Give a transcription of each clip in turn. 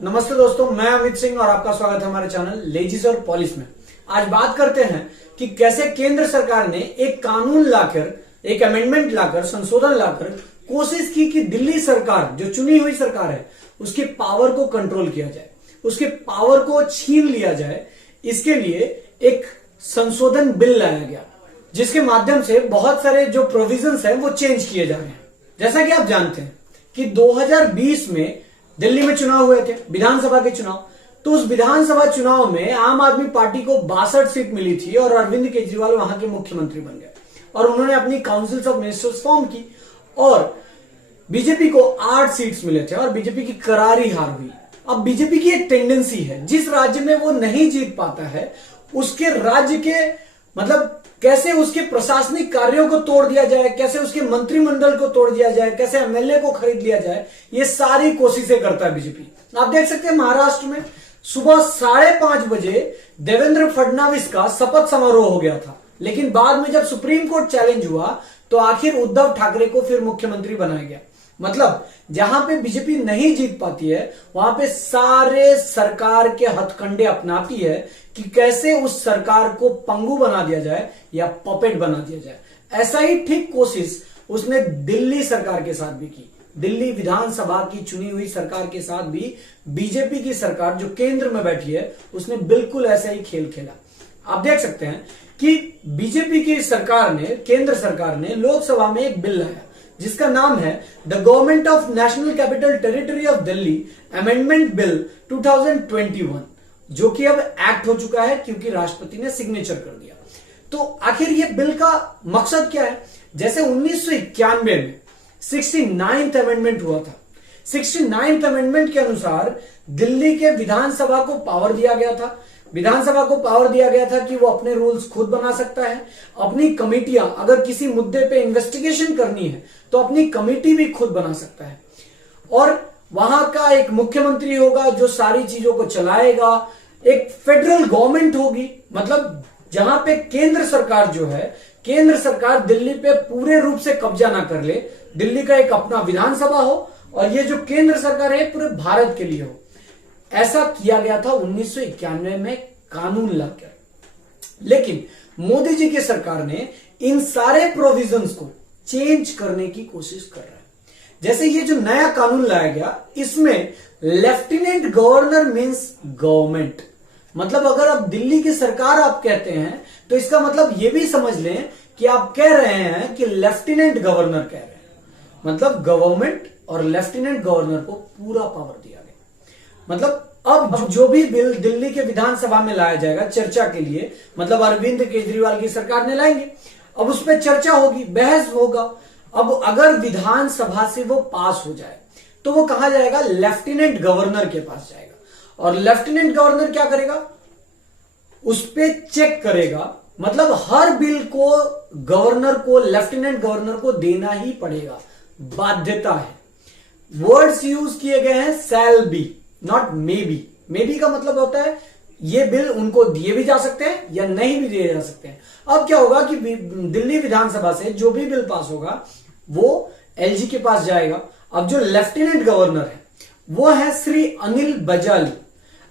नमस्ते दोस्तों, मैं अमित सिंह और आपका स्वागत है हमारे चैनल लेजिस और पॉलिश में। आज बात करते हैं कि कैसे केंद्र सरकार ने एक कानून लाकर, एक अमेंडमेंट लाकर, संशोधन लाकर कोशिश की कि दिल्ली सरकार, जो चुनी हुई सरकार है, उसके पावर को कंट्रोल किया जाए, उसके पावर को छीन लिया जाए। इसके लिए एक संशोधन बिल लाया गया, जिसके माध्यम से बहुत सारे जो प्रोविजंस हैं वो चेंज किए जा रहे हैं। जैसा कि आप जानते हैं कि 2020 में दिल्ली में चुनाव हुए थे, विधानसभा के चुनाव। तो उस विधानसभा चुनाव में आम आदमी पार्टी को 62 सीट मिली थी और अरविंद केजरीवाल वहां के मुख्यमंत्री बन गए और उन्होंने अपनी काउंसिल ऑफ मिनिस्टर्स फॉर्म की। और बीजेपी को 8 सीट्स मिले थे और बीजेपी की करारी हार हुई। अब बीजेपी की एक टेंडेंसी है, जिस राज्य में वो नहीं जीत पाता है उसके राज्य के कैसे उसके प्रशासनिक कार्यों को तोड़ दिया जाए, कैसे उसके मंत्रिमंडल को तोड़ दिया जाए, कैसे एमएलए को खरीद लिया जाए, ये सारी कोशिशें करता है बीजेपी। आप देख सकते हैं महाराष्ट्र में सुबह 5:30 बजे देवेंद्र फडणवीस का शपथ समारोह हो गया था, लेकिन बाद में जब सुप्रीम कोर्ट चैलेंज हुआ तो आखिर उद्धव ठाकरे को फिर मुख्यमंत्री बनाया गया। जहां पे बीजेपी नहीं जीत पाती है वहां पे सारे सरकार के हथकंडे अपनाती है कि कैसे उस सरकार को पंगु बना दिया जाए या पपेट बना दिया जाए। ऐसा ही ठीक कोशिश उसने दिल्ली सरकार के साथ भी की। दिल्ली विधानसभा की चुनी हुई सरकार के साथ भी बीजेपी की सरकार जो केंद्र में बैठी है उसने बिल्कुल ऐसा ही खेल खेला। आप देख सकते हैं कि बीजेपी की सरकार ने, केंद्र सरकार ने लोकसभा में एक बिल लाया जिसका नाम है the government of national capital territory of Delhi amendment bill 2021, जो कि अब एक्ट हो चुका है क्योंकि राष्ट्रपति ने सिग्नेचर कर दिया। तो आखिर ये बिल का मकसद क्या है? जैसे 1991 में 69th अमेंडमेंट हुआ था। 69th अमेंडमेंट के अनुसार दिल्ली के विधानसभा को पावर दिया गया था। विधानसभा को पावर दिया गया था कि वो अपने रूल्स खुद बना सकता है। अपनी कमेटियां, अगर किसी मुद्दे पे इन्वेस्टिगेशन करनी है तो अपनी कमेटी भी खुद बना सकता है। और वहां का एक मुख्यमंत्री होगा जो सारी चीजों को चलाएगा। एक फेडरल गवर्नमेंट होगी, जहां पे केंद्र सरकार जो है, केंद्र सरकार दिल्ली पे पूरे रूप से कब्जा ना कर ले। दिल्ली का एक अपना विधानसभा हो और ये जो केंद्र सरकार है पूरे भारत के लिए हो। ऐसा किया गया था 1991 में कानून लाकर। लेकिन मोदी जी की सरकार ने इन सारे प्रोविजंस को चेंज करने की कोशिश कर रहा है। जैसे ये जो नया कानून लाया गया, इसमें लेफ्टिनेंट गवर्नर मींस गवर्नमेंट। अगर आप दिल्ली की सरकार आप कहते हैं तो इसका ये भी समझ लें कि आप कह रहे हैं कि लेफ्टिनेंट गवर्नर कह रहे हैं। गवर्नमेंट और लेफ्टिनेंट गवर्नर को पूरा पावर दिया गया। अब जो भी बिल दिल्ली के विधानसभा में लाया जाएगा चर्चा के लिए, अरविंद केजरीवाल की सरकार ने लाएंगे, अब उस पर चर्चा होगी, बहस होगा। अब अगर विधानसभा से वो पास हो जाए तो वो कहा जाएगा लेफ्टिनेंट गवर्नर के पास जाएगा और लेफ्टिनेंट गवर्नर क्या करेगा? उस पे चेक करेगा। हर बिल को गवर्नर को, लेफ्टिनेंट गवर्नर को देना ही पड़ेगा, बाध्यता है। वर्ड्स यूज किए गए हैं shall be, not may be. May be का मतलब होता है ये बिल उनको दिए भी जा सकते हैं या नहीं भी दिए जा सकते हैं। अब क्या होगा कि दिल्ली विधानसभा से जो भी बिल पास होगा वो एलजी के पास जाएगा। अब जो लेफ्टिनेंट गवर्नर है वो है श्री अनिल बजाल।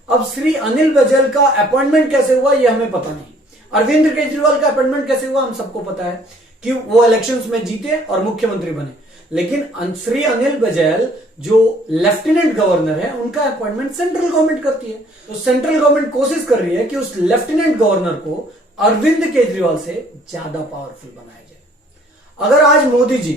अब श्री अनिल बजाल का अपॉइंटमेंट कैसे हुआ ये हमें पता नहीं। अरविंद केजरीवाल का अपॉइंटमेंट कैसे हुआ हम सबको पता है कि वो इलेक्शंस में जीते और मुख्यमंत्री बने। लेकिन श्री अनिल बजाल जो लेफ्टिनेंट गवर्नर है उनका अपॉइंटमेंट सेंट्रल गवर्नमेंट करती है। तो सेंट्रल गवर्नमेंट कोशिश कर रही है कि उस लेफ्टिनेंट गवर्नर को अरविंद केजरीवाल से ज्यादा पावरफुल बनाया जाए। अगर आज मोदी जी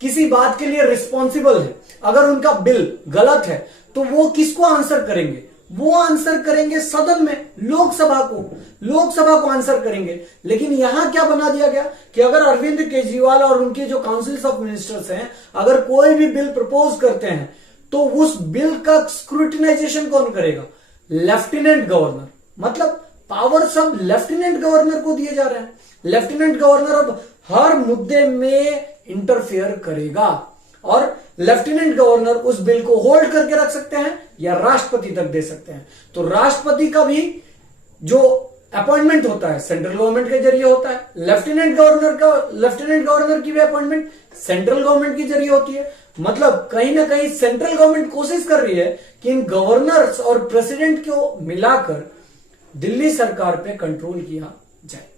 किसी बात के लिए रिस्पॉन्सिबल है, अगर उनका बिल गलत है तो वो किसको आंसर करेंगे? वो आंसर करेंगे सदन में, लोकसभा को आंसर करेंगे। लेकिन यहां क्या बना दिया गया कि अगर अरविंद केजरीवाल और उनके जो काउंसिल ऑफ मिनिस्टर्स हैं अगर कोई भी बिल प्रपोज करते हैं तो उस बिल का स्क्रूटिनाइजेशन कौन करेगा? Lieutenant governor. पावर सब लेफ्टिनेंट गवर्नर को दिए जा रहे हैं। लेफ्टिनेंट गवर्नर अब हर मुद्दे में इंटरफेयर करेगा और लेफ्टिनेंट गवर्नर उस बिल को होल्ड करके रख सकते हैं या राष्ट्रपति तक दे सकते हैं। तो राष्ट्रपति का भी जो अपॉइंटमेंट होता है सेंट्रल गवर्नमेंट के जरिए होता है। लेफ्टिनेंट गवर्नर की भी अपॉइंटमेंट सेंट्रल गवर्नमेंट के जरिए होती है। मतलब कहीं ना कहीं सेंट्रल गवर्नमेंट कोशिश कर रही है कि इन गवर्नर्स और प्रेसिडेंट को मिलाकर दिल्ली सरकार पे कंट्रोल किया जाए।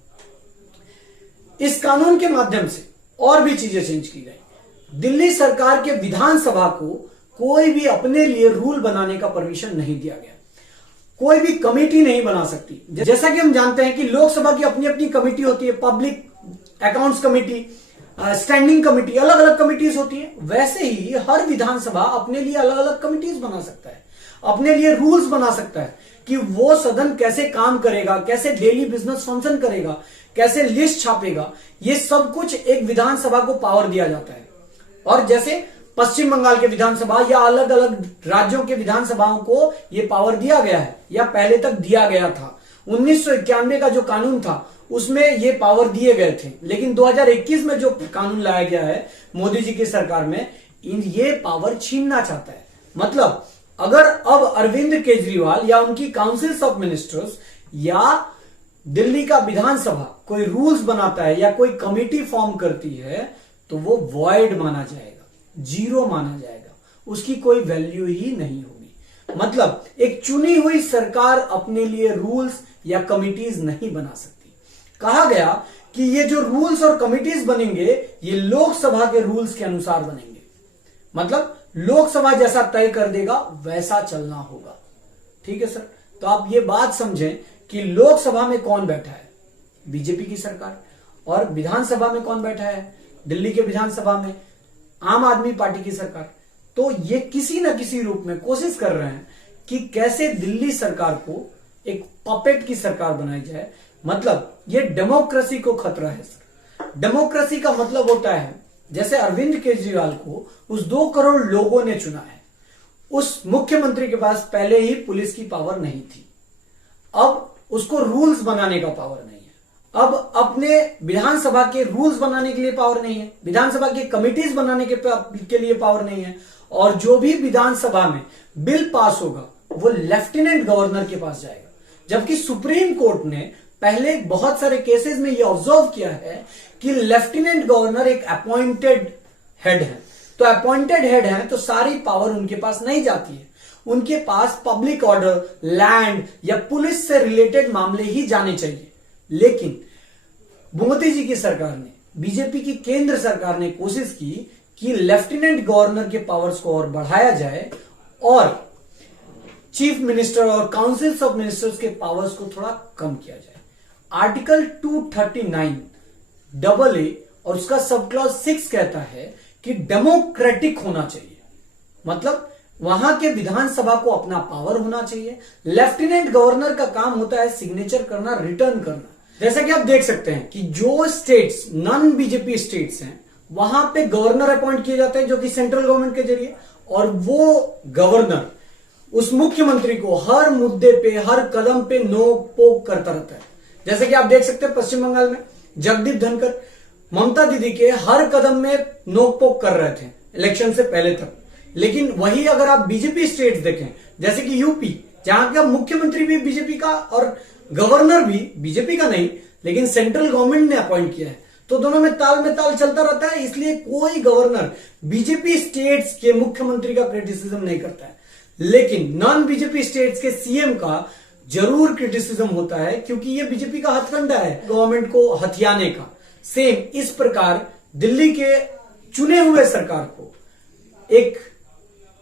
इस कानून के माध्यम से और भी चीजें चेंज की गई। दिल्ली सरकार के विधानसभा को कोई भी अपने लिए रूल बनाने का परमिशन नहीं दिया गया। कोई भी कमेटी नहीं बना सकती। जैसा कि हम जानते हैं कि लोकसभा की अपनी अपनी कमेटी होती है, public accounts committee, standing committee, अलग अलग कमिटीज होती है। वैसे ही हर विधानसभा अपने लिए अलग अलग कमिटीज बना सकता है, अपने लिए रूल्स बना सकता है कि वो सदन कैसे काम करेगा, कैसे डेली बिजनेस फंक्शन करेगा, कैसे लिस्ट छापेगा। ये सब कुछ एक विधानसभा को पावर दिया जाता है। और जैसे पश्चिम बंगाल के विधानसभा या अलग अलग राज्यों के विधानसभाओं को यह पावर दिया गया है या पहले तक दिया गया था। 1991 का जो कानून था उसमें ये पावर दिए गए थे, लेकिन 2021 में जो कानून लाया गया है मोदी जी की सरकार में, ये पावर छीनना चाहता है। मतलब अगर अब अरविंद केजरीवाल या उनकी काउंसिल्स ऑफ मिनिस्टर्स या दिल्ली का विधानसभा कोई रूल्स बनाता है या कोई कमेटी फॉर्म करती है तो वो वॉइड माना जाएगा, जीरो माना जाएगा, उसकी कोई वैल्यू ही नहीं होगी। मतलब एक चुनी हुई सरकार अपने लिए रूल्स या कमिटीज नहीं बना सकती। कहा गया कि ये जो रूल्स और कमिटीज बनेंगे ये लोकसभा के रूल्स के अनुसार बनेंगे। मतलब लोकसभा जैसा तय कर देगा वैसा चलना होगा। ठीक है सर, तो आप ये बात समझें कि लोकसभा में कौन बैठा है, बीजेपी की सरकार, और विधानसभा में कौन बैठा है, दिल्ली के विधानसभा में आम आदमी पार्टी की सरकार। तो ये किसी न किसी रूप में कोशिश कर रहे हैं कि कैसे दिल्ली सरकार को एक पपेट की सरकार बनाई जाए। मतलब ये डेमोक्रेसी को खतरा है सर। डेमोक्रेसी का मतलब होता है जैसे अरविंद केजरीवाल को उस 2 करोड़ लोगों ने चुना है, उस मुख्यमंत्री के पास पहले ही पुलिस की पावर नहीं थी, अब उसको रूल्स बनाने का पावर नहीं है, अब अपने विधानसभा के रूल्स बनाने के लिए पावर नहीं है, विधानसभा की कमिटीज बनाने के लिए पावर नहीं है, और जो भी विधानसभा में बिल पास होगा वो लेफ्टिनेंट गवर्नर के पास जाएगा। जबकि सुप्रीम कोर्ट ने पहले बहुत सारे केसेस में यह ऑब्जर्व किया है कि लेफ्टिनेंट गवर्नर एक अपॉइंटेड हेड है, तो अपॉइंटेड हेड है तो सारी पावर उनके पास नहीं जाती है, उनके पास पब्लिक ऑर्डर, लैंड या पुलिस से रिलेटेड मामले ही जाने चाहिए। लेकिन मोदी जी की सरकार ने, बीजेपी की केंद्र सरकार ने कोशिश की कि लेफ्टिनेंट गवर्नर के पावर्स को और बढ़ाया जाए और चीफ मिनिस्टर और काउंसिल्स ऑफ मिनिस्टर्स के पावर्स को थोड़ा कम किया जाए। आर्टिकल 239 AA और उसका सब क्लॉज 6 कहता है कि डेमोक्रेटिक होना चाहिए। मतलब वहां के विधानसभा को अपना पावर होना चाहिए। लेफ्टिनेंट गवर्नर का काम होता है सिग्नेचर करना, रिटर्न करना। जैसा कि आप देख सकते हैं कि जो स्टेट्स नॉन बीजेपी स्टेट्स हैं वहां पे गवर्नर अपॉइंट किए जाते हैं जो कि सेंट्रल गवर्नमेंट के जरिए, और वो गवर्नर उस मुख्यमंत्री को हर मुद्दे पे, हर कदम पे नोक पोक करता रहता है। जैसे कि आप देख सकते हैं पश्चिम बंगाल में जगदीप धनखड़ ममता दीदी के हर कदम में नोक पोक कर रहे थे इलेक्शन से पहले तक। लेकिन वही अगर आप बीजेपी स्टेट्स देखें जैसे कि यूपी, जहां का मुख्यमंत्री भी बीजेपी का और गवर्नर भी बीजेपी का नहीं लेकिन सेंट्रल गवर्नमेंट ने अपॉइंट किया है, तो दोनों में ताल चलता रहता है। इसलिए कोई गवर्नर बीजेपी स्टेट्स के मुख्यमंत्री का क्रिटिसिज्म नहीं करता है, लेकिन नॉन बीजेपी स्टेट्स के सीएम का जरूर क्रिटिसिज्म होता है क्योंकि ये बीजेपी का हथकंडा है गवर्नमेंट को हथियाने का। सेम इस प्रकार दिल्ली के चुने हुए सरकार को एक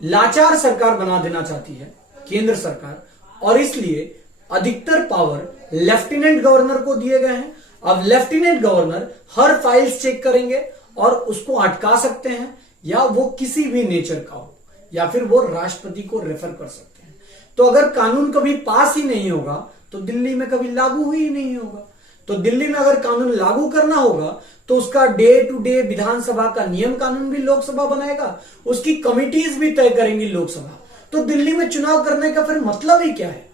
लाचार सरकार बना देना चाहती है केंद्र सरकार, और इसलिए अधिकतर पावर लेफ्टिनेंट गवर्नर को दिए गए हैं। अब लेफ्टिनेंट गवर्नर हर फाइल्स चेक करेंगे और उसको अटका सकते हैं, या वो किसी भी नेचर का हो, या फिर वो राष्ट्रपति को रेफर कर सकते हैं। तो अगर कानून कभी पास ही नहीं होगा तो दिल्ली में कभी लागू ही नहीं होगा। तो दिल्ली में अगर कानून लागू करना होगा तो उसका डे टू डे विधानसभा का नियम कानून भी लोकसभा बनाएगा, उसकी कमिटीज भी तय करेंगी लोकसभा। तो दिल्ली में चुनाव करने का फिर मतलब ही क्या है?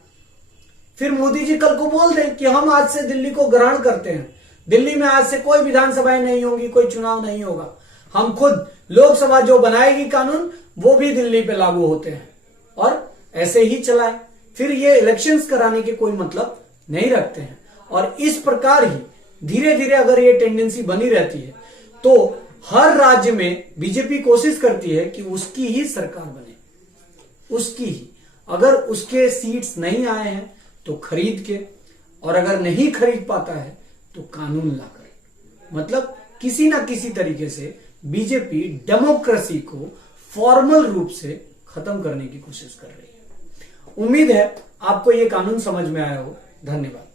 फिर मोदी जी कल को बोल दें कि हम आज से दिल्ली को ग्रहण करते हैं, दिल्ली में आज से कोई विधानसभाएं नहीं होंगी, कोई चुनाव नहीं होगा, हम खुद लोकसभा जो बनाएगी कानून वो भी दिल्ली पे लागू होते हैं, और ऐसे ही चलाए। फिर ये इलेक्शंस कराने के कोई मतलब नहीं रखते हैं। और इस प्रकार ही धीरे धीरे अगर ये टेंडेंसी बनी रहती है तो हर राज्य में बीजेपी कोशिश करती है कि उसकी ही सरकार बने, उसकी ही। अगर उसके सीट्स नहीं आए हैं तो खरीद के, और अगर नहीं खरीद पाता है तो कानून लाकर। मतलब किसी ना किसी तरीके से बीजेपी डेमोक्रेसी को फॉर्मल रूप से खत्म करने की कोशिश कर रही है। उम्मीद है आपको यह कानून समझ में आया हो। धन्यवाद।